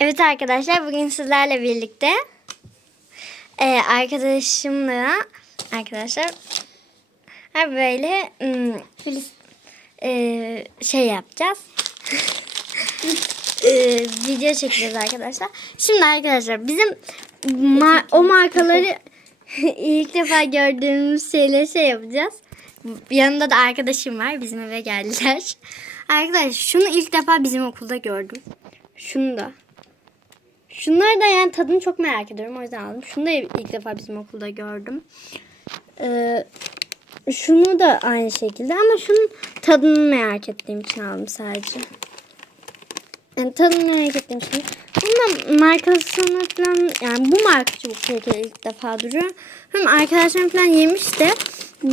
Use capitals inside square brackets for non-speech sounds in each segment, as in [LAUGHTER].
Evet arkadaşlar bugün sizlerle birlikte e, arkadaşımla arkadaşlar böyle hmm, e, şey yapacağız. [LAUGHS] E, video çekeceğiz arkadaşlar. Şimdi arkadaşlar bizim ma- o markaları [LAUGHS] ilk defa gördüğümüz şeyleri şey yapacağız. Yanında da arkadaşım var. Bizim eve geldiler. Arkadaşlar şunu ilk defa bizim okulda gördüm. Şunu da. Şunları da yani tadını çok merak ediyorum. O yüzden aldım. Şunu da ilk defa bizim okulda gördüm. Ee, şunu da aynı şekilde ama şunun tadını merak ettiğim için aldım sadece. Yani tadını merak ettiğim için. Bunun markasını falan yani bu marka çubuk krekeri ilk defa duruyor. Hem arkadaşlarım falan yemiş de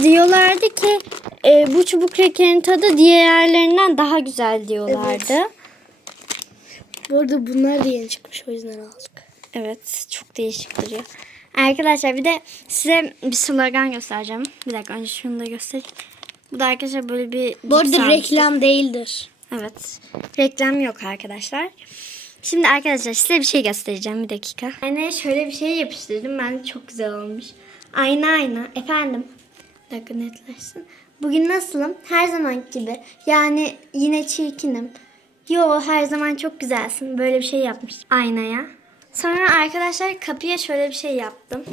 diyorlardı ki e, bu çubuk krekerin tadı diğerlerinden daha güzel diyorlardı. Evet. Bu arada bunlar da yeni çıkmış o yüzden aldık. Evet çok değişik duruyor. Arkadaşlar bir de size bir slogan göstereceğim. Bir dakika önce şunu da göstereyim. Bu da arkadaşlar böyle bir... Bu arada reklam değildir. Evet. Reklam yok arkadaşlar. Şimdi arkadaşlar size bir şey göstereceğim bir dakika. Aynaya şöyle bir şey yapıştırdım. Ben çok güzel olmuş. Ayna ayna. Efendim. Bir dakika netleşsin. Bugün nasılım? Her zaman gibi. Yani yine çirkinim. Yo her zaman çok güzelsin. Böyle bir şey yapmış aynaya. Sonra arkadaşlar kapıya şöyle bir şey yaptım.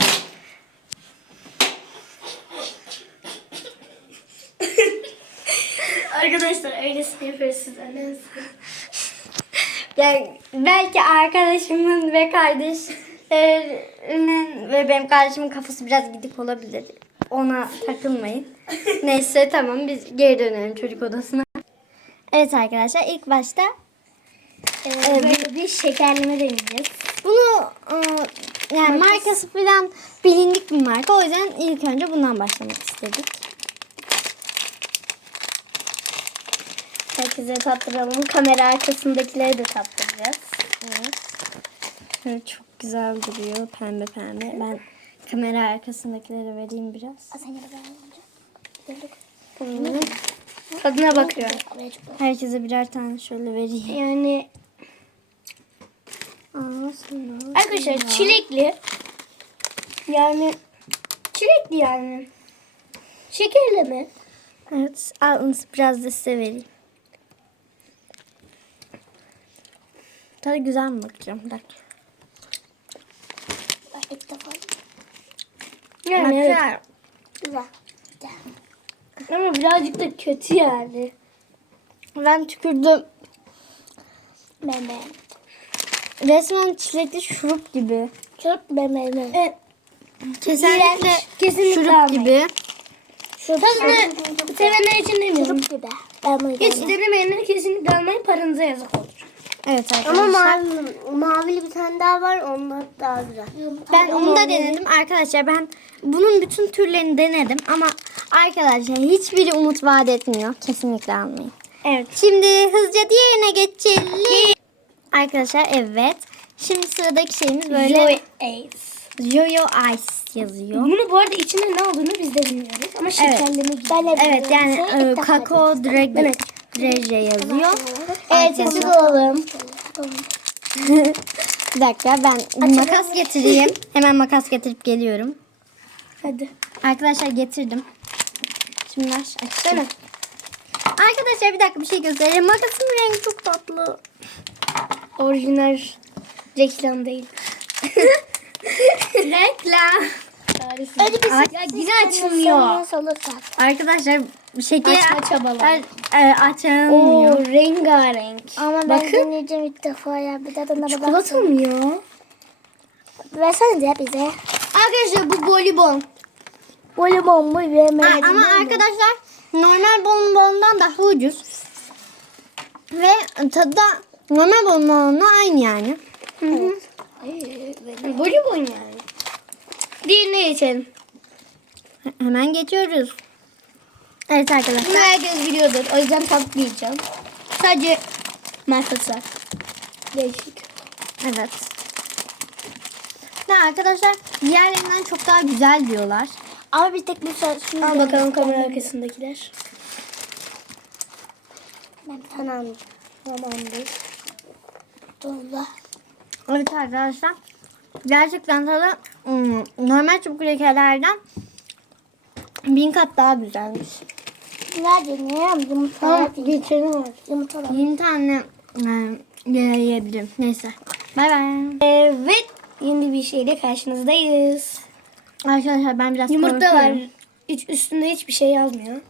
[LAUGHS] Arkadaşlar öylesine yapıyoruz sizden. Yani belki arkadaşımın ve kardeşlerinin ve benim kardeşimin kafası biraz gidik olabilir. Ona takılmayın. [LAUGHS] Neyse tamam biz geri dönelim çocuk odasına. Evet arkadaşlar ilk başta e, böyle bir şekerleme deneyeceğiz. bunu e, yani markası falan bilindik bir marka. O yüzden ilk önce bundan başlamak istedik. Herkese tattıralım. Kamera arkasındakileri de tattıracağız. Evet. Şöyle çok güzel duruyor pembe pembe. Ben kamera arkasındakileri vereyim biraz. Tadına bakıyorum. Herkese birer tane şöyle vereyim. Yani arkadaşlar çilekli. Yani çilekli yani. Şekerleme. Evet, alın biraz da size vereyim. Tadı güzel mi bakacağım? Bir dakika. İlk defa. Yani evet. Güzel. Ama birazcık da kötü yani. Ben tükürdüm. Beğendim. Resmen çilekli şurup gibi. Çok ben beğendim. Evet. Kesinlikle Kesinlikle şurup almayın. gibi. Tadını sevenler için demiyorum. gibi. Ben bunu Hiç denemeyenler kesinlikle almayın paranıza yazık olur. Evet arkadaşlar. Ama mavi, mavili bir tane daha var. Onlar daha güzel. Ben onu da denedim arkadaşlar. Ben bunun bütün türlerini denedim ama arkadaşlar hiçbiri umut vaat etmiyor. Kesinlikle almayın. Evet. Şimdi hızlıca diğerine geçelim. Arkadaşlar evet. Şimdi sıradaki şeyimiz böyle Joy Ace. Joyo Ice yazıyor. Bunu bu arada içinde ne olduğunu biz de bilmiyoruz. Ama şekerleme gibi. Ben de Evet yani e, kakao dreje yazıyor. Evet sessiz olalım. [LAUGHS] Bir dakika ben makas getireyim. Hemen makas getirip geliyorum. Hadi. Arkadaşlar getirdim. Şimdi açsana. Arkadaşlar bir dakika bir şey göstereyim. Makasın rengi çok tatlı. Orijinal reklam değil. [LAUGHS] Reklam. Öyle bir Ay, ya yine açılmıyor. Arkadaşlar şeker Açma çabaları. e, açılmıyor. Oo rengarenk. Ama ben Bakın. deneyeceğim ilk defa ya. Bir tadına bir bak. Çikolata mı ya? Versene ya bize. Arkadaşlar bu bolibon. Voleybol mu A- yemeğe ama arkadaşlar normal bonbondan daha ucuz. Ve tadı da normal bonbonla aynı yani. Bolibon yani. Diğerine geçelim. Hemen geçiyoruz. Evet Bunu arkadaşlar. herkes biliyordur. O yüzden tatmayacağım. Sadece markası var. Değişik. Evet. Ve arkadaşlar diğerlerinden çok daha güzel diyorlar. Ama bir tek lütfen şunu Al bakalım kamera arkasındakiler. Ben almayacağım. Tamamdır. Dur la. Evet arkadaşlar. Gerçekten tadı hmm, normal çubuk krakerlerden bin kat daha güzelmiş. Nerede ne yap? Yumurta Tamam geçelim var. Yumurta var. 20 tane e, yiyebilirim. Neyse. Bay bay. Evet. Yeni bir şeyle karşınızdayız. Arkadaşlar ben biraz Yumurta var. korkuyorum. Hiç üstünde hiçbir şey yazmıyor.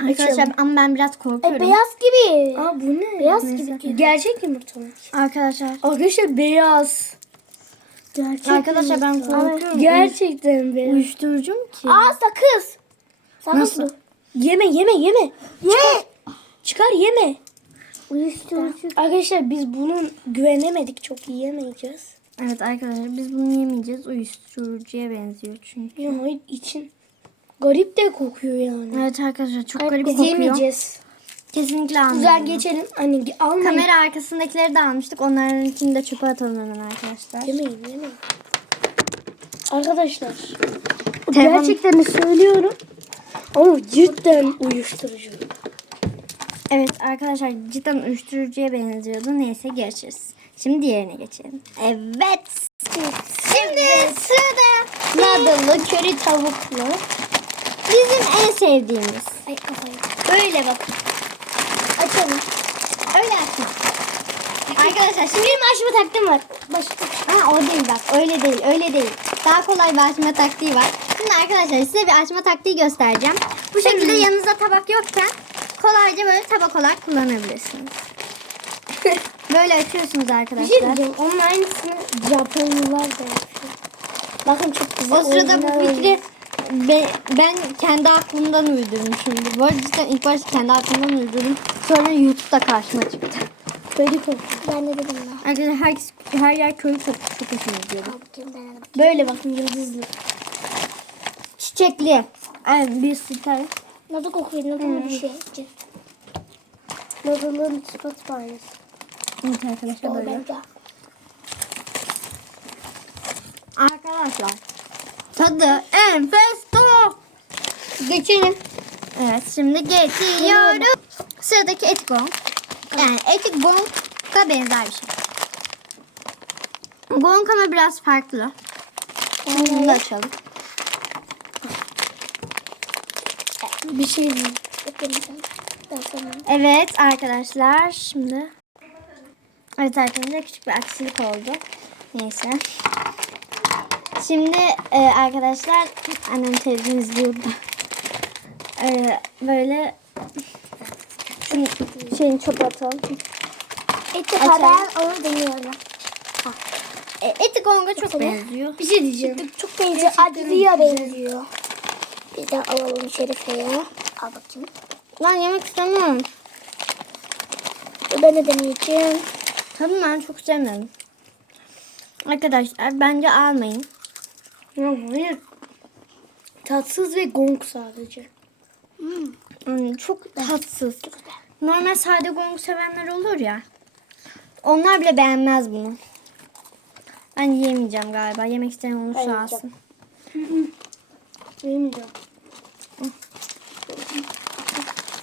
Arkadaşlar ama ben biraz E, korkuyorum. beyaz gibi. Aa bu ne? Beyaz gibi geliyor. Gerçek yumurta mı? Arkadaşlar. Arkadaşlar beyaz. Gerçek Arkadaşlar ben korkuyorum. Gerçekten beyaz. Uyuşturucu mu ki? Aa sakız. Sakız Nasıl? bu. Yeme yeme yeme. Ye. Çıkar yeme. Uyuşturucu. Arkadaşlar biz bunun güvenemedik. Çok yiyemeyeceğiz. Evet arkadaşlar biz bunu yemeyeceğiz. Uyuşturucuya benziyor çünkü. Ya hayır için garip de kokuyor yani. Evet arkadaşlar çok garip Biz kokuyor. yemeyeceğiz. Kesinlikle almayın. Güzel geçelim. Hani almayın. Kamera arkasındakileri de almıştık. Onlarınkini de çöpe atalım hemen arkadaşlar. Yemeyin yemeyin. Arkadaşlar. Telefon- Gerçekten söylüyorum. Ama cidden uyuşturucu. Evet arkadaşlar cidden uyuşturucuya benziyordu. Neyse görüşürüz. Şimdi diğerine geçelim. Evet. Şimdi sırada Nadıllı, köri tavuklu. bizim en sevdiğimiz. Ay kafayı. Böyle bak. Açalım. Öyle açın. Arkadaşlar şimdi Benim açma takdim var. Başka. Ha o değil bak öyle değil öyle değil. Daha kolay bir açma taktiği var. Şimdi arkadaşlar size bir açma taktiği göstereceğim. Bu şekilde yanınızda tabak yokken kolayca böyle tabak olarak kullanabilirsiniz. [LAUGHS] böyle açıyorsunuz Bir arkadaşlar. şey diyeceğim. Onun aynısını Japonlular da yapıyor. Bakın çok güzel. O sırada bu fikri be- ben kendi aklımdan uydurmuşum. Bu arada cidden ilk başta kendi aklımdan uydurdum. Sonra YouTube'da karşıma çıktı. Köri kokuyor. Ben de dedim ben. Arkadaşlar herkes, her yer köy çok çok hoşuma gidiyor. Ben. Böyle bakın yıldızlı. Çiçekli. Evet bir star. Nasıl kokuyor? Nasıl bir şey? Nadılın sıfatı var. Evet arkadaşlar böyle. Arkadaşlar tadı enfes dolu. Geçelim. Evet şimdi geçiyoruz. Sıradaki etik gong. Yani etik gong'a benzer bir şey. Gong ama biraz farklı. Bunu da açalım. Bir şey sana. Evet arkadaşlar şimdi. Evet arkadaşlar küçük bir aksilik oldu. Neyse. Şimdi e, arkadaşlar annem televizyon izliyor da. E, böyle şunu şeyini çöpe atalım. Açalım. ben onu deniyorum. E, eti gonga çok benziyor. Bir şey diyeceğim. Çok benziyor. Acılıya benziyor. Bir de alalım Şerife'ye. Al bakayım. Lan yemek istemiyorum. Ben de deneyeceğim. Tabii ben çok sevmedim. Arkadaşlar bence almayın. Ya hayır. Tatsız ve gong sadece. Hmm, çok tatsız. Normal sade gong sevenler olur ya. Onlar bile beğenmez bunu. Ben yiyemeyeceğim galiba. Yemek isteyen olursa alsın. [LAUGHS] Yemeyeceğim.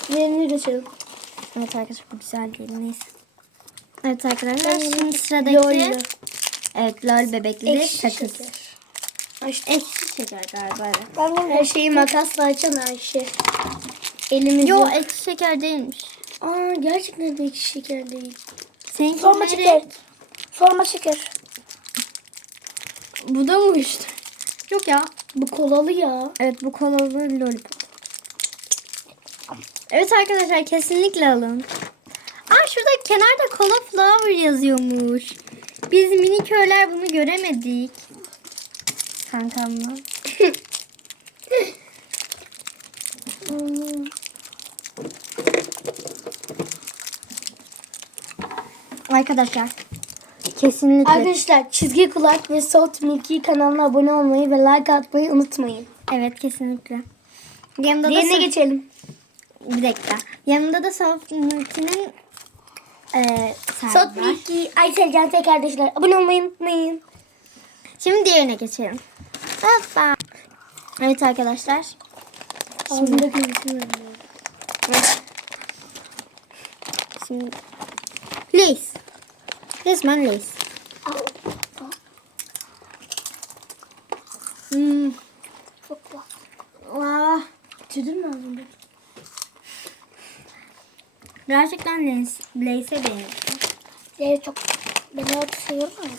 Diğerini geçelim. Evet arkadaşlar bu güzel değil. Neyse. Evet arkadaşlar şimdi sıradaki. Lol'lu. Evet lol bebekli sakız. Ekşi şeker galiba. Ben de Her şeyi makasla açan Ayşe. Elimizi. Yo ekşi şeker değilmiş. Aa gerçekten de ekşi şeker değil. Seninki Forma şeker. renk? Forma şeker. Bu da mı işte? Yok ya. Bu kolalı ya. Evet bu kolalı lollipop. Evet arkadaşlar kesinlikle alın. Aa şurada kenarda kola flower yazıyormuş. Biz mini köyler bunu göremedik. Kankamla. [LAUGHS] Arkadaşlar kesinlikle Arkadaşlar çizgi kulak ve Salt Milky kanalına abone olmayı ve like atmayı unutmayın. evet kesinlikle. Yanında da Diğerine sa- geçelim. bir dakika. Yanında da Soft Milky'nin sahibi var. Milky, Aysel Canse kardeşler abone olmayı unutmayın. Şimdi diğerine geçelim. Hoppa. Evet arkadaşlar. İsim vermiyorum. Şimdi Lace. Resmen Lay's. Hmm. Aa, mi ağzını? Gerçekten Lay's, Lay's'e benziyor. Leri çok. Ben orada seviyorum ama.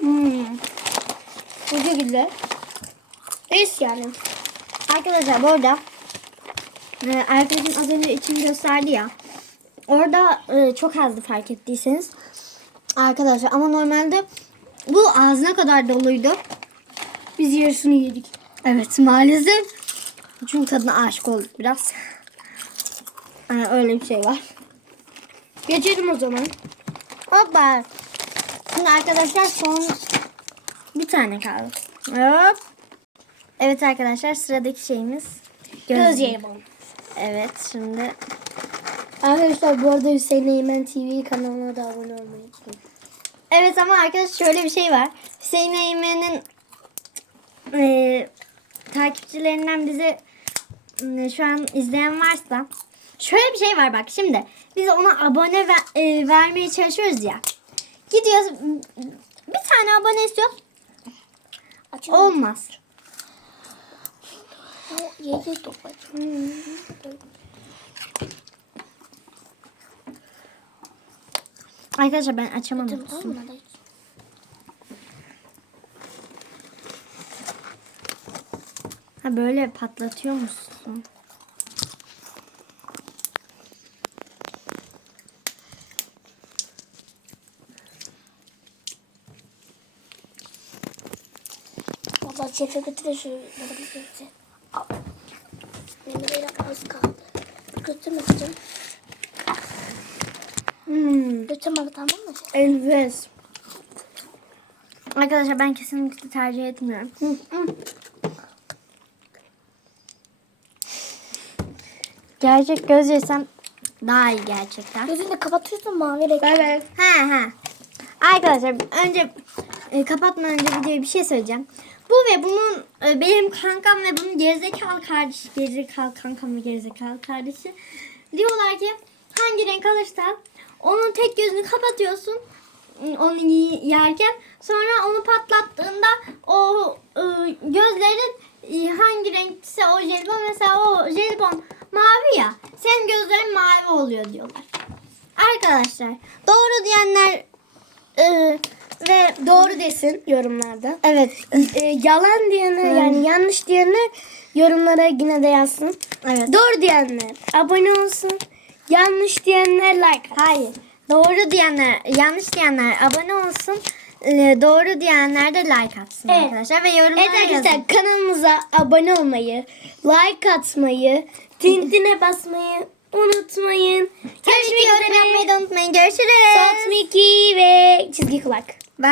Hmm. Bu şekilde. Reis yani. Arkadaşlar bu arada e, arkadaşım az önce için gösterdi ya. Orada e, çok azdı fark ettiyseniz. Arkadaşlar ama normalde bu ağzına kadar doluydu. Biz yarısını yedik. Evet maalesef. Çünkü tadına aşık olduk biraz. E, öyle bir şey var. Geçelim o zaman. Hoppa. Şimdi arkadaşlar son bir tane kaldı. Hop. Evet arkadaşlar sıradaki şeyimiz Göz gözlük. jelibon. Evet şimdi Arkadaşlar bu arada Hüseyin Eymen TV kanalına da abone olmayı unutmayın. Evet ama arkadaşlar şöyle bir şey var. Hüseyin Eymen'in e, takipçilerinden bizi e, şu an izleyen varsa şöyle bir şey var bak şimdi biz ona abone ver- e, vermeye çalışıyoruz ya. Gidiyoruz bir tane abone istiyor olmaz. Yedi topaç. Arkadaşlar ben açamam. Tamam. Ha böyle patlatıyor musun? Valla çefe götüre şu. Al. Benim böyle az kaldı. Götürmedim. Hmm. Götürmedi tamam mı? Enfes. Arkadaşlar ben kesinlikle tercih etmiyorum. Gerçek göz yesem daha iyi gerçekten. Gözünü de kapatıyorsun mavi renk. Evet. Ha ha. Arkadaşlar önce e, kapatmadan önce videoya bir şey söyleyeceğim. Bu ve bunun e, benim kankam ve bunun gerizekalı kardeşi, gerizekalı kankam ve gerizekalı kardeşi diyorlar ki hangi renk alırsan onun tek gözünü kapatıyorsun onu yerken sonra onu patlattığında o e, gözlerin e, hangi renkse o jelibon mesela o jelibon mavi ya senin gözlerin mavi oluyor diyorlar. Arkadaşlar doğru diyenler e, ve Doğru desin yorumlarda. evet Ee, yalan diyenler yani yanlış diyenler yorumlara yine de yazsın. evet Doğru diyenler abone olsun. Yanlış diyenler like. hayır doğru diyenler yanlış diyenler abone olsun e, doğru diyenler de like atsın Evet. arkadaşlar ve yorumlara Evet yazın. arkadaşlar kanalımıza abone olmayı, like atmayı, tintine basmayı unutmayın. Ki yorum yapmayı da unutmayın görüşürüz. Salt Mickey ve çizgi kulak. Bye